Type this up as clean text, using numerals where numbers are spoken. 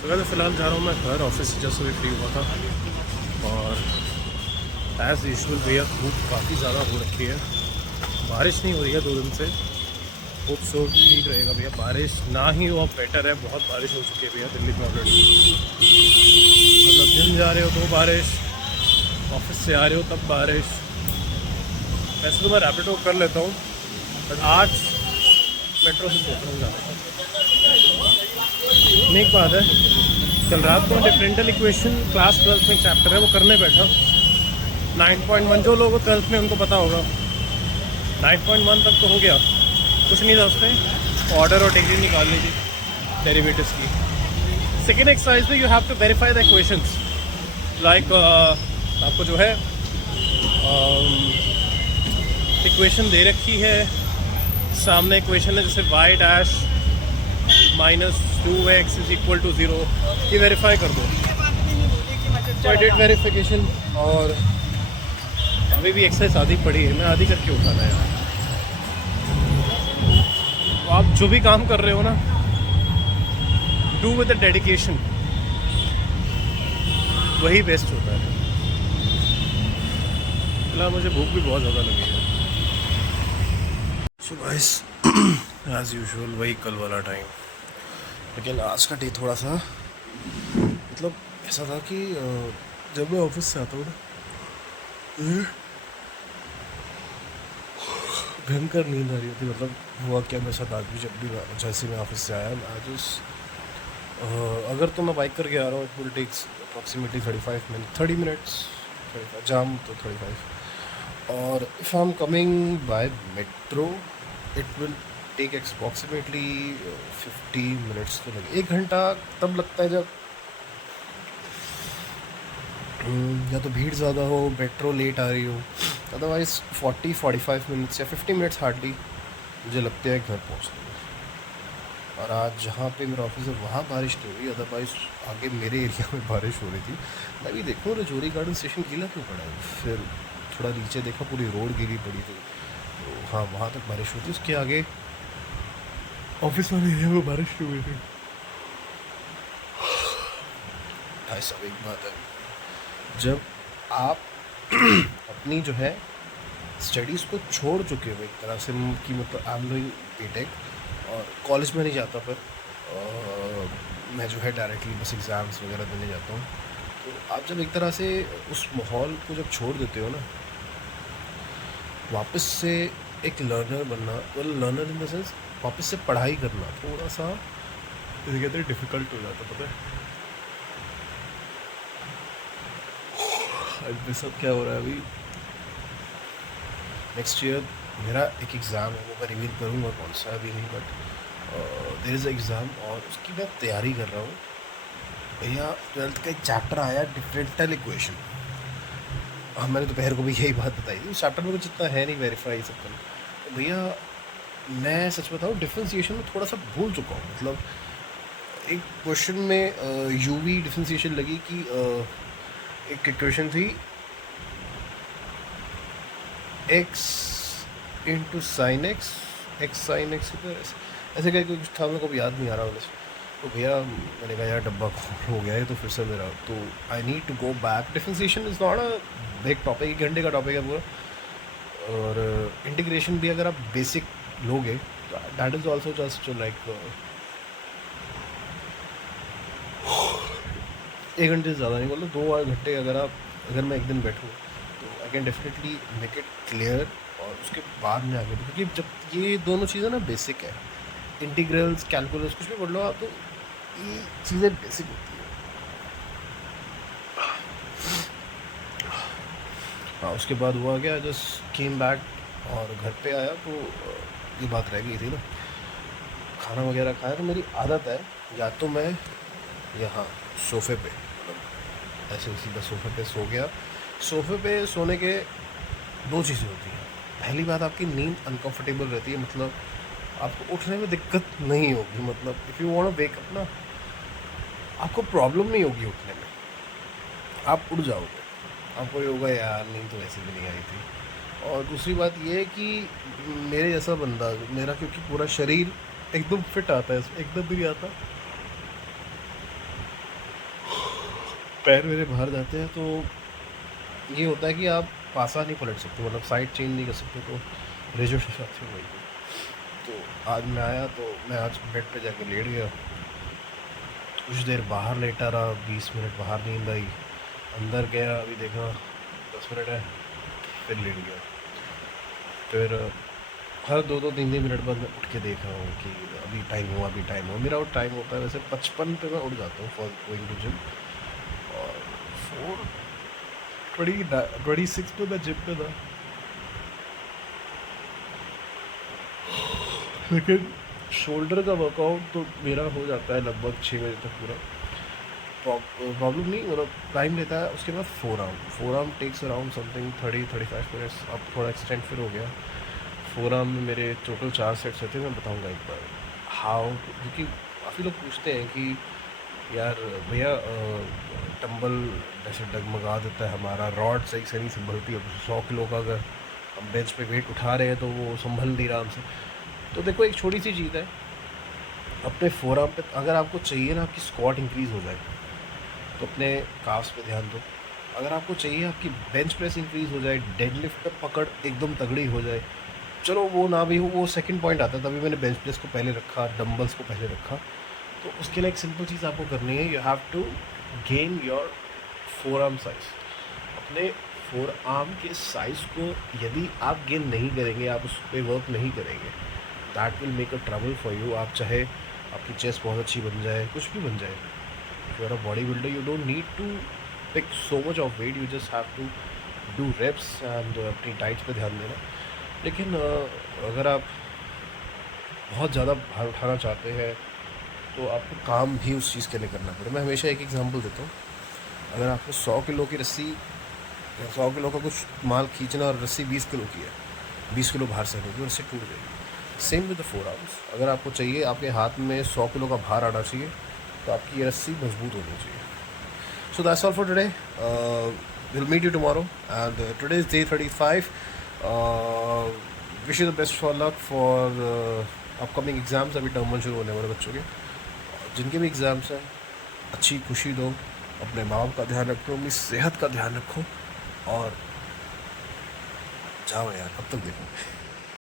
सुबह फ़िलहाल जा रहा हूँ मैं घर, ऑफिस से जस्ट अभी फ्री हुआ था। और एज़ यूजुअल भैया धूप काफ़ी ज़्यादा हो रखी है। बारिश नहीं हो रही है 2 दिन से। होप सो ठीक रहेगा भैया, बारिश ना ही हो अब बेटर है। बहुत बारिश हो चुकी है भैया दिल्ली में ऑलरेडी। मतलब जिम जा रहे हो तो बारिश, ऑफिस से आ रहे हो तब बारिश। वैसे तो मैं रैपिडो कर लेता हूँ, बट आज मेट्रो से सोच रहा हूँ जाने का। एक बात है, कल रात को डिफरेंशियल इक्वेशन क्लास 12 में चैप्टर है वो करने बैठा। 9.1 जो लोग 12th में उनको पता होगा, 9.1 तक तो हो गया, कुछ नहीं था उसमें। ऑर्डर और डिग्री निकालनी थी डेरिवेटिव्स की। सेकेंड एक्सरसाइज में you have to verify the equations. Like आपको जो है इक्वेशन दे रखी है, सामने इक्वेशन है जैसे y dash minus 2x is equal to 0, ये वेरीफाई कर दो। सो आई डिड वेरिफिकेशन और अभी भी एक्सरसाइज आधी पड़ी है, मैं आधी करके उठाना है। तो आप जो भी काम कर रहे हो ना, डू विद द डेडिकेशन, वही बेस्ट होता है। फिलहाल मुझे भूख भी बहुत ज़्यादा लगी है। सो गाइस एज यूजुअल वही कल वाला टाइम, लेकिन आज का डे थोड़ा सा मतलब ऐसा था कि जब मैं ऑफिस से आता हूँ ना, भयंकर नींद आ रही होती। मतलब हुआ क्या मेरे साथ आज भी, जब भी जैसे मैं ऑफिस से आया, मैं आज अगर तो मैं बाइक करके आ रहा हूँ, it will takes approximately 30 minutes, jam तो 35। और if I am coming by metro it will take approximately 50 minutes. तो लगे 1 घंटा तब लगता है जब या तो भीड़ ज़्यादा हो, मेट्रो लेट आ रही हो। अदरवाइज़ 40-45 मिनट्स या 50 मिनट्स हार्डली मुझे लगते हैं घर पहुँचने में। और आज जहाँ पे मेरा ऑफिस है वहाँ बारिश नहीं हुई, अदरवाइज़ आगे मेरे एरिया में बारिश हो रही थी। मैं भी देखूँ रजौरी गार्डन स्टेशन गीला क्यों पड़ा है। फिर थोड़ा नीचे देखा, पूरी रोड गीली पड़ी थी। तो हाँ, वहाँ तक बारिश हुई थी, उसके आगे ऑफिस वाले एरिया में बारिश नहीं हुई थी। भाई साहब एक बात है, जब आप अपनी जो है स्टडीज़ को छोड़ चुके हो एक तरह से, कि मतलब आई एम डूइंग बीटेक और कॉलेज में नहीं जाता, पर मैं जो है डायरेक्टली बस एग्ज़ाम्स वगैरह देने जाता हूँ। तो आप जब एक तरह से उस माहौल को जब छोड़ देते हो ना, वापस से एक लर्नर बनना, मतलब लर्नर इन द सेंस वापस से पढ़ाई करना थोड़ा सा कहते हैं डिफ़िकल्ट हो जाता है। पता है मेरे साथ क्या हो रहा है अभी? नेक्स्ट ईयर मेरा एक एग्ज़ाम है, वो मैं रिवील करूँगा कौन सा अभी नहीं, बट देयर इज़ एग्ज़ाम और उसकी मैं तैयारी कर रहा हूँ। भैया 12th का एक चैप्टर आया, डिफरेंशियल इक्वेशन। हाँ, मैंने दोपहर को भी यही बात बताई थी। उस चैप्टर में कुछ इतना है नहीं वेरीफाई सब करना। तो भैया मैं सच बताऊँ, डिफ्रेंसिएशन में थोड़ा सा भूल चुका हूँ। मतलब एक क्वेश्चन में यूवी डिफ्रेंसिएशन लगी कि एक इक्वेशन थी x into sine x, x sine x, ऐसे करके कुछ था, मेरे को भी याद नहीं आ रहा वैसे। तो भैया मैंने कहा यार डब्बा खोल हो गया है तो फिर से मेरा, तो I need to go back. Differentiation is not a big topic, 1 घंटे का टॉपिक है पूरा। और इंटीग्रेशन भी अगर आप बेसिक लोगे तो that is also just like 1 घंटे से ज़्यादा नहीं, मतलब 2 घंटे अगर मैं एक दिन बैठूँ तो I can definitely make it clear. और उसके बाद में आगे, क्योंकि जब ये दोनों चीज़ें ना बेसिक है, इंटीग्रल्स कैलकुलस कुछ भी पढ़ लो आप, तो ये चीज़ें बेसिक होती है। हाँ, उसके बाद हुआ क्या, जस्ट केम बैक और घर पे आया तो ये बात रह गई थी ना, खाना वगैरह खाया। तो मेरी आदत है, या तो मैं यहाँ सोफ़े पे, मतलब ऐसे सीधा सोफ़े पे सो गया। सोफ़े पे सोने के 2 चीज़ें होती हैं। पहली बात, आपकी नींद अनकंफर्टेबल रहती है, मतलब आपको उठने में दिक्कत नहीं होगी। मतलब if you want to wake up ना, आपको प्रॉब्लम नहीं होगी उठने में, आप उठ जाओगे। आपको ये होगा यार नींद तो वैसे भी नहीं आई थी। और दूसरी बात ये है कि मेरे जैसा बंदा, मेरा क्योंकि पूरा शरीर एकदम फिट आता है, एकदम भी नहीं आता, पैर मेरे बाहर जाते हैं तो ये होता है कि आप पासा नहीं पलट सकते, मतलब साइड चेंज नहीं कर सकते, तो रेजर से साथ वही। तो आज मैं आया तो मैं आज बेड पे जाके लेट गया, कुछ देर बाहर लेटा रहा, 20 मिनट बाहर नींद आई, अंदर गया, अभी देखा 10 मिनट है, फिर लेट गया। फिर हर 2-2 3-3 मिनट बाद मैं उठ के देख रहा हूँ कि अभी टाइम हुआ, अभी टाइम हुआ। मेरा वो टाइम होता है वैसे 55 पे मैं उठ जाता हूँ फॉर गोइंग टू जिम, और 4:26 पे मैं जिम पे था। लेकिन शोल्डर का वर्कआउट तो मेरा हो जाता है लगभग 6 बजे तक पूरा, प्रॉब्लम नहीं, मतलब टाइम लेता है। उसके बाद forearm takes around something 30-35 minutes, अब थोड़ा एक्सटेंड फिर हो गया। फोर आर्म में मेरे टोटल 4 सेट्स होते हैं, मैं बताऊंगा एक बार हाउ, क्योंकि काफ़ी लोग पूछते हैं कि यार भैया टम्बल ऐसे डगमगा देता है, हमारा रॉड सही से नहीं संभलती, अब 100 किलो का अगर हम बेंच पे वेट उठा रहे हैं तो वो संभल नहीं रहा हमसे। तो देखो एक छोटी सी चीज़ है, अपने फोर आर्म पे अगर आपको चाहिए ना आपकी स्क्वाट इंक्रीज़ हो जाए तो अपने काफ्स पे ध्यान दो। अगर आपको चाहिए आपकी बेंच प्रेस इंक्रीज़ हो जाए, डेडलिफ्ट पे पकड़ एकदम तगड़ी हो जाए, चलो वो ना भी हो, वो सेकंड पॉइंट आता है, तभी मैंने बेंच प्रेस को पहले रखा, डंबल्स को पहले रखा। तो उसके लिए एक सिंपल चीज़ आपको करनी है, you have to gain your forearm size. अपने फोर आर्म के साइज़ को यदि आप गेन नहीं करेंगे, आप उस पर वर्क नहीं करेंगे, that will make a trouble for you. आप चाहे आपकी चेस्ट बहुत अच्छी बन जाए, कुछ भी बन जाए, if you are a bodybuilder you don't need to pick so much of weight, you just have to do reps and अपनी डाइट्स पे ध्यान देना। लेकिन अगर आप बहुत ज़्यादा भार उठाना चाहते हैं तो आपको काम भी उस चीज़ के लिए करना पड़े। मैं हमेशा एक एग्जांपल देता हूँ, अगर आपको 100 किलो की रस्सी या 100 किलो का कुछ माल खींचना और रस्सी 20 किलो की है, 20 किलो बाहर से होगी, रस्सी टूट जाएगी। Same with the four arms, अगर आपको चाहिए आपके हाथ में 100 किलो का भार आना चाहिए तो आपकी ये रस्सी मजबूत होनी चाहिए। So that's all for today. We'll meet you tomorrow. And today is day 35. Uh, wish you the best for luck for upcoming exams. अभी टर्म वन शुरू होने वाले बच्चों के, जिनके भी एग्ज़ाम्स हैं, अच्छी खुशी दो, अपने माँ बाप का ध्यान रखो, अपनी सेहत का ध्यान रखो, और जाओ यार, कब तक देखो।